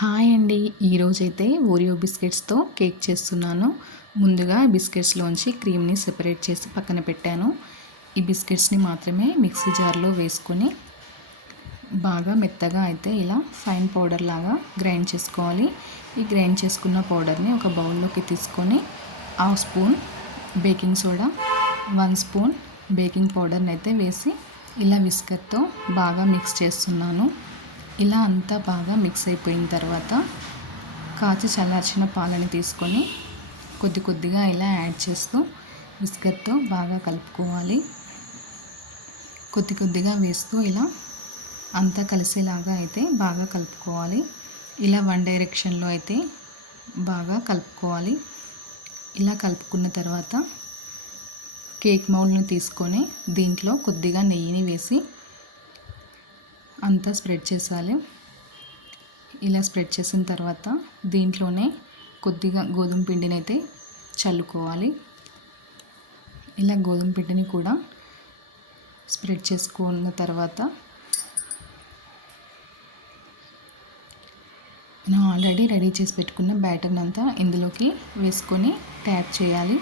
Hi అండి. ఈరోజైతే Oreo బిస్కెట్స్తో cake చేస్తున్నాను. ముందుగా బిస్కెట్స్లోంచి క్రీమ్ని సెపరేట్ చేసి పక్కన పెట్టాను. ఈ బిస్కెట్స్ని మాత్రమే మిక్సీ జార్లో వేసుకొని బాగా మెత్తగా అయితే ఇలా ఫైన్ పౌడర్ లాగా గ్రైండ్ చేసుకోవాలి. ఈ గ్రైండ్ చేసుకున్న పౌడర్ని ఒక బౌల్లోకి తీసుకొని 1/2 spoon baking soda, 1 spoon baking పౌడర్ని అయితే వేసి ఇలా విస్కర్తో బాగా మిక్స్ చేస్తున్నాను. ఇలా అంతా బాగా మిక్స్ అయిపోయిన తర్వాత కాచి చల్లార్చిన పాలని తీసుకొని కొద్ది కొద్దిగా ఇలా యాడ్ చేస్తూ విస్కర్తో బాగా కలుపుకోవాలి. కొద్ది కొద్దిగా వేస్తూ ఇలా అంతా కలిసేలాగా అయితే బాగా కలుపుకోవాలి. ఇలా వన్ డైరెక్షన్లో అయితే బాగా కలుపుకోవాలి. ఇలా కలుపుకున్న తర్వాత కేక్ మౌల్డ్ని తీసుకొని దీంట్లో కొద్దిగా నెయ్యిని వేసి అంతా స్ప్రెడ్ చేసాలి. ఇలా స్ప్రెడ్ చేసిన తర్వాత దీంట్లోనే కొద్దిగా గోధుమ పిండిని అయితే చల్లుకోవాలి. ఇలా గోధుమ పిండిని కూడా స్ప్రెడ్ చేసుకున్న తర్వాత మనం ఆల్రెడీ రెడీ చేసి పెట్టుకున్న బ్యాటర్ని అంతా ఇందులోకి వేసుకొని ట్యాప్ చేయాలి.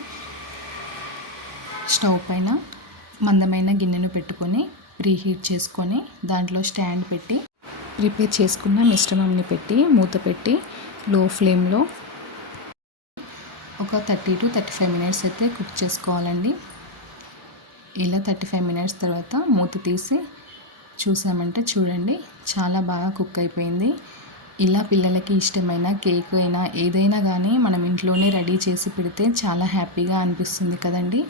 స్టవ్ పైన మందమైన గిన్నెను పెట్టుకొని ప్రీహీట్ చేసుకొని దాంట్లో స్టాండ్ పెట్టి ప్రిపేర్ చేసుకున్న మిశ్రమంని పెట్టి మూత పెట్టి లో ఫ్లేమ్లో ఒక 30 to 35 మినిట్స్ అయితే కుక్ చేసుకోవాలండి. ఇలా 35 మినిట్స్ తర్వాత మూత తీసి చూసామంటే చూడండి చాలా బాగా కుక్ అయిపోయింది. ఇలా పిల్లలకి ఇష్టమైన కేక్ అయినా ఏదైనా కానీ మనం ఇంట్లోనే రెడీ చేసి పెడితే చాలా హ్యాపీగా అనిపిస్తుంది కదండి.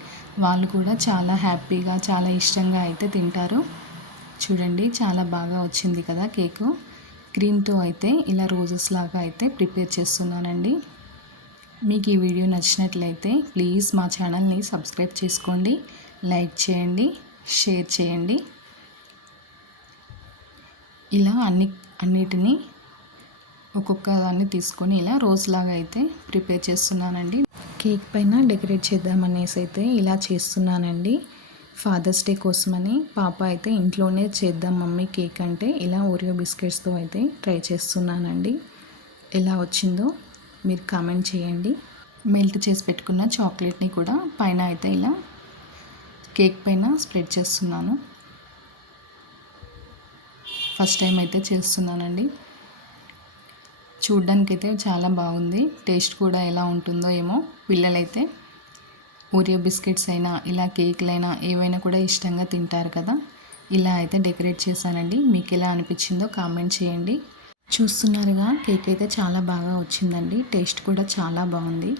వాళ్ళు కూడా చాలా హ్యాపీగా చాలా ఇష్టంగా అయితే తింటారు. చూడండి చాలా బాగా వచ్చింది కదా కేకు. క్రీమ్తో అయితే ఇలా రోజెస్ లాగా అయితే ప్రిపేర్ చేస్తున్నానండి. మీకు ఈ వీడియో నచ్చినట్లయితే ప్లీజ్ మా ఛానల్ని సబ్స్క్రైబ్ చేసుకోండి, లైక్ చేయండి, షేర్ చేయండి. ఇలా అన్నిటినీ ఒక్కొక్క దాన్ని తీసుకొని ఇలా రోజులాగా అయితే ప్రిపేర్ చేస్తున్నానండి. కేక్ పైన డెకరేట్ చేద్దామనేసి అయితే ఇలా చేస్తున్నానండి. ఫాదర్స్ డే కోసమని పాప అయితే ఇంట్లోనే చేద్దాం మమ్మీ కేక్ అంటే ఇలా ఓరియో బిస్కెట్స్తో అయితే ట్రై చేస్తున్నానండి. ఎలా వచ్చిందో మీరు కామెంట్ చేయండి. మెల్ట్ చేసి పెట్టుకున్న చాక్లెట్ని కూడా పైన అయితే ఇలా కేక్ పైన స్ప్రెడ్ చేస్తున్నాను. ఫస్ట్ టైం అయితే చేస్తున్నానండి. చూడ్డానికైతే చాలా బాగుంది. టేస్ట్ కూడా ఎలా ఉంటుందో ఏమో. పిల్లలైతే ఓరియో బిస్కెట్స్ అయినా ఇలా కేకులైనా ఏవైనా కూడా ఇష్టంగా తింటారు కదా. ఇలా అయితే డెకరేట్ చేశానండి. మీకు ఎలా అనిపించిందో కామెంట్ చేయండి. చూస్తున్నారుగా కేక్ అయితే చాలా బాగా వచ్చిందండి. టేస్ట్ కూడా చాలా బాగుంది.